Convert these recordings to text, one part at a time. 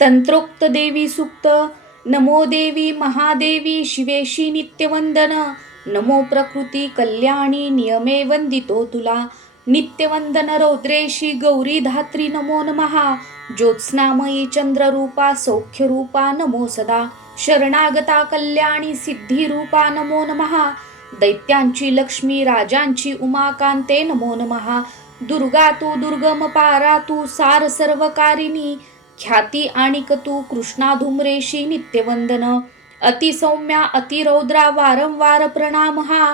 तंत्रोक्त देवी सूक्त। नमो देवी महादेवी शिवेशी नित्यवंदन। नमो प्रकृती कल्याणी नियमे वंदितो तुला। नित्यवंदन रौद्रेशी गौरी धात्री नमो नमः। ज्योत्स्नामयी चंद्ररूपा सौख्यरूपा नमो सदा। शरणागता कल्याणी सिद्धिरूपा नमो नमः। दैत्यांची लक्ष्मी राजांची उमाकांते नमो नमः। दुर्गा तू दुर्गम पारा तू सार सर्वकारिणी। ख्याती आणिक तू कृष्णा धूम्रेशी नित्यवंदन। अतिसौम्या अतिरौद्रा वारंवार प्रणाम हा।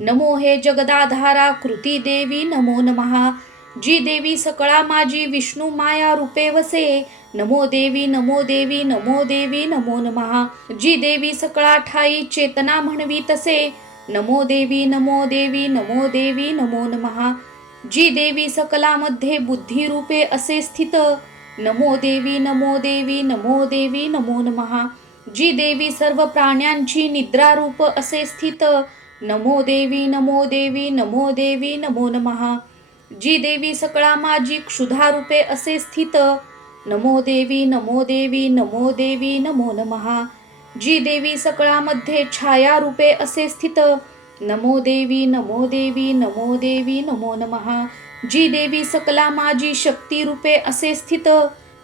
नमो हे जगदाधारा कृती देवी नमो नमः। जी देवी सकळा माझी विष्णू माया रूपे वसे। नमो देवी नमो देवी नमो देवी नमो नमः। जी देवी सकळा ठाई चेतना म्हणवी तसे। नमो देवी नमो देवी नमो देवी नमो नमः। जी देवी सकलामध्ये बुद्धी रूपे असे स्थित। नमो देवी नमो देवी नमो देवी नमो नमः। जी देवी सर्व प्राण्यांची निद्रा रूप असे स्थित। नमो देवी नमो देवी नमो देवी नमो नमः। जी देवी सकळा माझी क्षुधा रूपे असे स्थित। नमो देवी नमो देवी नमो देवी नमो नमः। जी देवी सकळामध्ये छाया रूपे असे स्थित। नमो देवी नमो देवी नमो देवी नमो नमः। जी देवी सकला माझी शक्ती रूपे असे स्थित।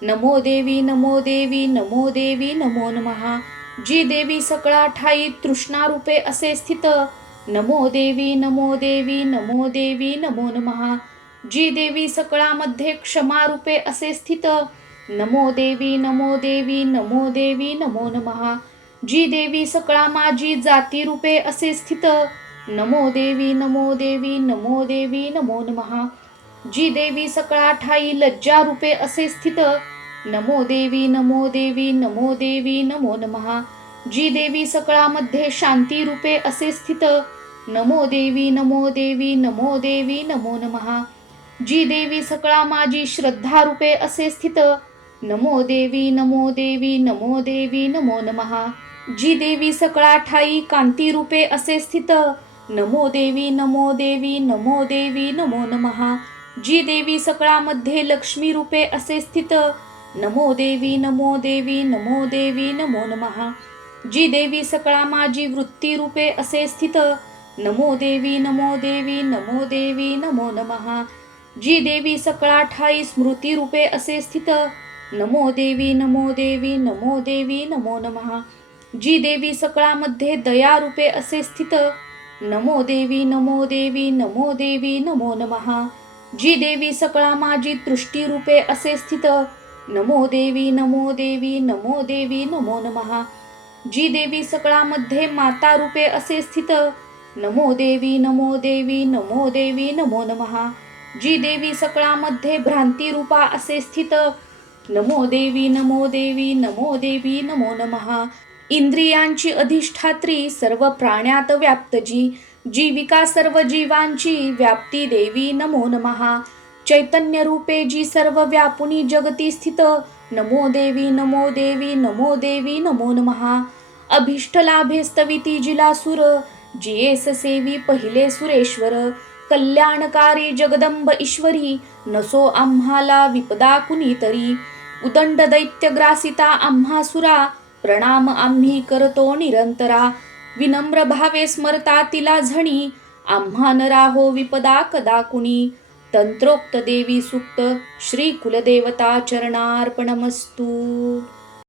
नमो देवी नमो देवी नमो देवी नमो नमः। जी देवी सकळा ठाई तृष्णा रूपे असे स्थित। नमो देवी नमो देवी नमो देवी नमो नमः। जी देवी सकळामध्ये क्षमा रूपे असे स्थित। नमो देवी नमो देवी नमो देवी नमो नमः। जी देवी सकळा माझी जाती रूपे असे स्थित। नमो देवी नमो देवी नमो देवी नमो नमः। जी देवी सकळा ठाई लज्जा रूपे असे स्थित। नमो देवी नमो देवी नमो देवी नमो नमः। जी देवी सकळामध्ये शांती रूपे असे स्थित। नमो देवी नमो देवी नमो देवी नमो नमः। जी देवी सकळा माझी श्रद्धा रूपे असे स्थित। नमो देवी नमो देवी नमो देवी नमो नमः। जी देवी सकळा ठाई कांती रूपे असे स्थित। नमो देवी नमो देवी नमो देवी नमो नमः। जी देवी सकळामध्ये लक्ष्मी रूपे असे स्थित। नमो देवी नमो देवी नमो देवी नमो नमः। जी देवी सकळा माझी वृत्ती रूपे असे स्थित। नमो देवी नमो देवी नमो देवी नमो नमः। जी देवी सकळा ठाई स्मृती रूपे असे स्थित। नमो देवी नमो देवी नमो देवी नमो नमः। जी देवी सकळामध्ये दया रूपे असे स्थित। नमो देवी नमो देवी नमो देवी नमो नमः। जी देवी सकळा माझी तृष्टी रूपे असे स्थित। नमो देवी नमो देवी नमो देवी नमो नमः। जी देवी सकळामध्ये माता रूपे असे स्थित। नमो देवी नमो देवी नमो देवी नमो नमः। जी देवी सकळामध्ये भ्रांती रूपा असे स्थित। नमो देवी नमो देवी नमो देवी नमो नमः। इंद्रियांची अधिष्ठात्री सर्व प्राण्यात व्याप्त जी। जीविका सर्व जीवांची व्याप्ती देवी नमो नमः। चैतन्य रूपे जी सर्व व्यापुनी जगती स्थित। नमो देवी नमो देवी नमो देवी नमो नमः। अभिष्ट लाभे स्तविती जिला सुर। जियेस सेवी पहिले सुरेश्वर। कल्याणकारी जगदंब ईश्वरी नसो आम्हाला विपदा कुणीतरी। उदंड दैत्य ग्रासिता आम्हासुरा प्रणाम आम्ही करतो निरंतरा। विनम्र भावे स्मरता तिला झणी आम्हा न राहो विपदा कदा कुणी। तंत्रोक्त देवी सूक्त श्री कुलदेवता चरणार्पणमस्तु।